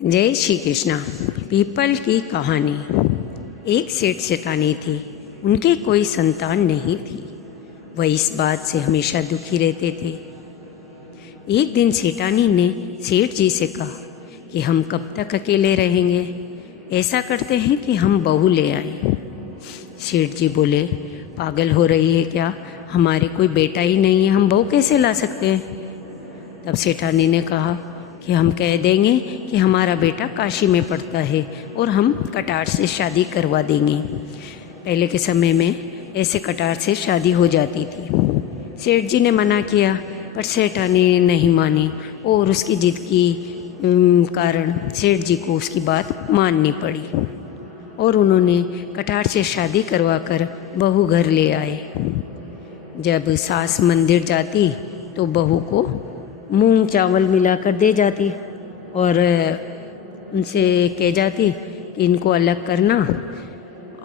जय श्री कृष्णा। पीपल की कहानी। एक सेठ सेठानी थी, उनके कोई संतान नहीं थी। वह इस बात से हमेशा दुखी रहते थे। एक दिन सेठानी ने सेठ जी से कहा कि हम कब तक अकेले रहेंगे, ऐसा करते हैं कि हम बहू ले आएं। सेठ जी बोले, पागल हो रही है क्या, हमारे कोई बेटा ही नहीं है, हम बहू कैसे ला सकते हैं। तब सेठानी ने कहा कि हम कह देंगे कि हमारा बेटा काशी में पढ़ता है और हम कटार से शादी करवा देंगे। पहले के समय में ऐसे कटार से शादी हो जाती थी। सेठ जी ने मना किया, पर सेठानी नहीं मानी और उसकी जिद की कारण सेठ जी को उसकी बात माननी पड़ी और उन्होंने कटार से शादी करवाकर बहू घर ले आए। जब सास मंदिर जाती तो बहू को मूंग चावल मिलाकर दे जाती और उनसे कह जाती कि इनको अलग करना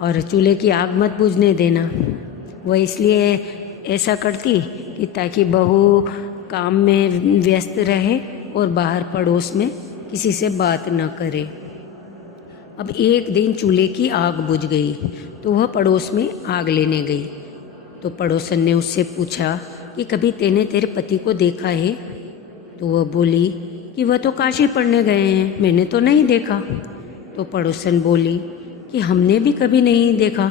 और चूल्हे की आग मत बुझने देना। वह इसलिए ऐसा करती कि ताकि बहू काम में व्यस्त रहे और बाहर पड़ोस में किसी से बात न करे। अब एक दिन चूल्हे की आग बुझ गई तो वह पड़ोस में आग लेने गई। तो पड़ोसन ने उससे पूछा कि कभी तेने तेरे पति को देखा है। तो वह बोली कि वह तो काशी पढ़ने गए हैं, मैंने तो नहीं देखा। तो पड़ोसन बोली कि हमने भी कभी नहीं देखा।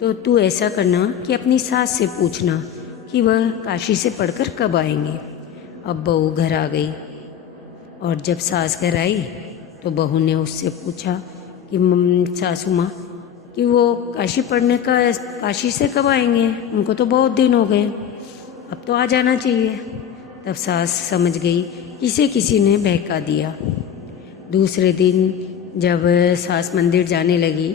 तो तू ऐसा करना कि अपनी सास से पूछना कि वह काशी से पढ़कर कब आएंगे। अब बहू घर आ गई और जब सास घर आई तो बहू ने उससे पूछा कि सासू माँ कि वो काशी से कब आएंगे, उनको तो बहुत दिन हो गए, अब तो आ जाना चाहिए। तब सास समझ गई किसी ने बहका दिया। दूसरे दिन जब सास मंदिर जाने लगी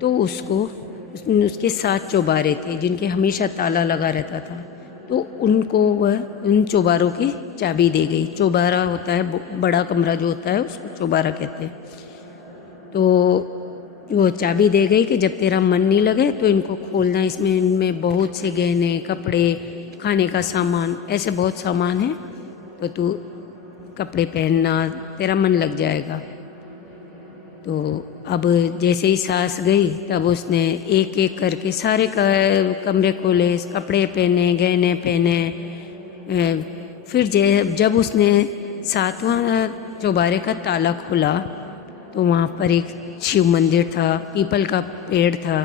तो उसके 7 चौबारे थे जिनके हमेशा ताला लगा रहता था। तो उनको वह उन चौबारों की चाबी दे गई। चौबारा होता है बड़ा कमरा जो होता है, उसको चौबारा कहते हैं। तो वो चाबी दे गई कि जब तेरा मन नहीं लगे तो इनको खोलना, इसमें इनमें बहुत से गहने, कपड़े, खाने का सामान, ऐसे बहुत सामान है, तो तू कपड़े पहनना, तेरा मन लग जाएगा। तो अब जैसे ही सास गई तब उसने एक एक करके सारे कमरे खोले, कपड़े पहने, गहने पहने। फिर जब उसने 7वां चौबारे का ताला खोला तो वहाँ पर एक शिव मंदिर था, पीपल का पेड़ था।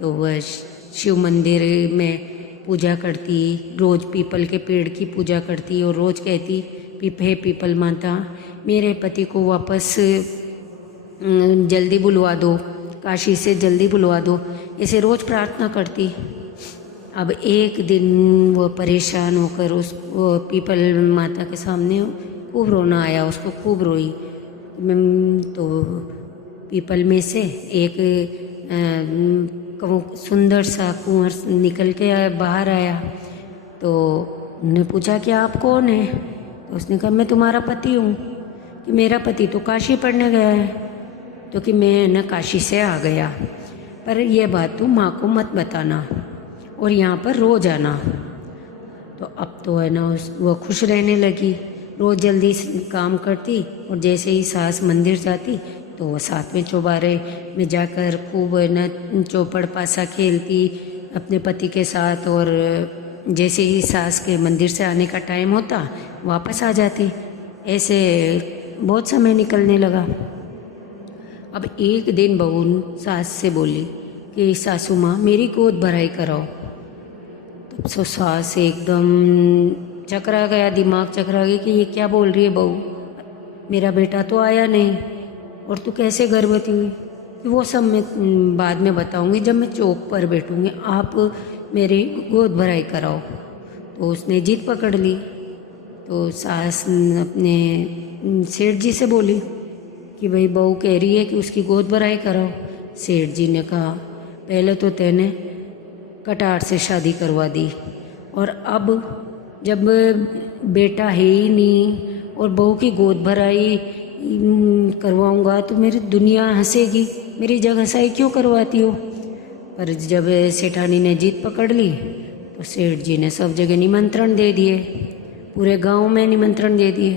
तो वह शिव मंदिर में पूजा करती, रोज़ पीपल के पेड़ की पूजा करती और रोज़ कहती हे पीपल माता, मेरे पति को वापस जल्दी बुलवा दो, काशी से जल्दी बुलवा दो, ऐसे रोज़ प्रार्थना करती। अब एक दिन वो परेशान होकर वो पीपल माता के सामने खूब रोना आया, उसको खूब रोई। तो पीपल में से एक सुंदर सा कुंवर निकल के बाहर आया। तो उन्होंने पूछा कि आप कौन है। तो उसने कहा मैं तुम्हारा पति हूँ। कि मेरा पति तो काशी पढ़ने गया है। तो कि मैं न काशी से आ गया, पर यह बात तुम माँ को मत बताना और यहाँ पर रोज आना। तो अब तो है ना वो खुश रहने लगी, रोज़ जल्दी काम करती और जैसे ही सास मंदिर जाती तो वह 7वें चौबारे में जाकर खूब न चौपड़ पासा खेलती अपने पति के साथ। और जैसे ही सास के मंदिर से आने का टाइम होता वापस आ जाती। ऐसे बहुत समय निकलने लगा। अब एक दिन बहू सास से बोली कि सासू माँ मेरी गोद भराई कराओ। तो सास एकदम चकरा गया, दिमाग चकरा गया कि ये क्या बोल रही है बहू, मेरा बेटा तो आया नहीं और तू कैसे गर्भवती हुई। वो सब मैं बाद में बताऊंगी जब मैं चौक पर बैठूंगी, आप मेरी गोद भराई कराओ। तो उसने जिद पकड़ ली। तो सास अपने सेठ जी से बोली कि भाई बहू कह रही है कि उसकी गोद भराई कराओ। सेठ जी ने कहा पहले तो तेने कटार से शादी करवा दी और अब जब बेटा है ही नहीं और बहू की गोद भराई करवाऊंगा तो मेरी दुनिया हंसेगी, मेरी जगह हंसाई क्यों करवाती हो। पर जब सेठानी ने जीत पकड़ ली तो सेठ जी ने सब जगह निमंत्रण दे दिए, पूरे गांव में निमंत्रण दे दिए।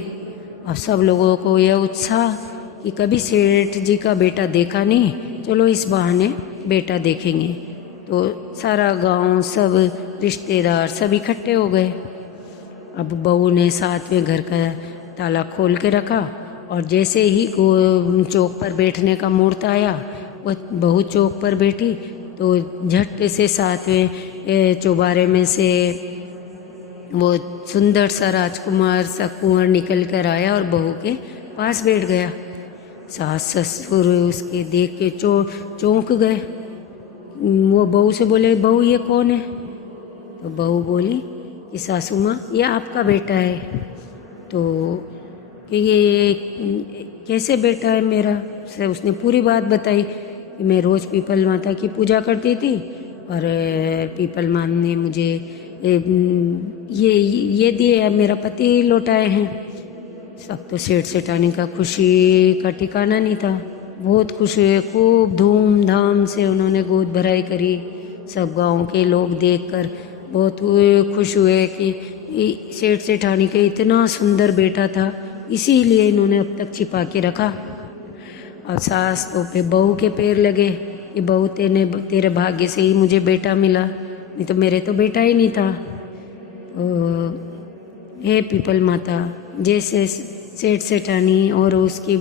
और सब लोगों को यह उत्साह कि कभी सेठ जी का बेटा देखा नहीं, चलो इस बहाने बेटा देखेंगे। तो सारा गांव, सब रिश्तेदार सब इकट्ठे हो गए। अब बहू ने साथ में घर का ताला खोल के रखा और जैसे ही चौक पर बैठने का मुहूर्त आया, वो बहू चौक पर बैठी तो झट से साथ में चौबारे में से वो सुंदर सा राजकुमार सा कुंवर निकल कर आया और बहू के पास बैठ गया। सास ससुर उसके देख के चौंक गए। वो बहू से बोले, बहू ये कौन है? तो बहू बोली कि सासू माँ ये आपका बेटा है। तो कि ये कैसे बेटा है मेरा? से उसने पूरी बात बताई कि मैं रोज़ पीपल माता की पूजा करती थी और पीपल माँ ने मुझे ये दिए, मेरा पति लौटाए हैं। सब तो सेठ सेठानी का खुशी का ठिकाना नहीं था। बहुत खुश हुए, खूब धूमधाम से उन्होंने गोद भराई करी। सब गांव के लोग देखकर बहुत खुश हुए कि सेठ सेठानी के इतना सुंदर बेटा था, इसीलिए इन्होंने अब तक छिपा के रखा। और सास तो पे बहू के पैर लगे कि बहू तेरे भाग्य से ही मुझे बेटा मिला, नहीं तो मेरे तो बेटा ही नहीं था। हे पीपल माता, जैसे सेठ सेठानी और उसकी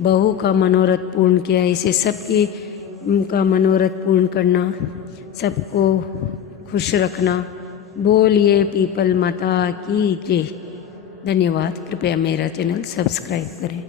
बहू का मनोरथ पूर्ण किया, इसे सबकी का मनोरथ पूर्ण करना, सबको खुश रखना। बोलिए पीपल माता की जय। धन्यवाद। कृपया मेरा चैनल सब्सक्राइब करें।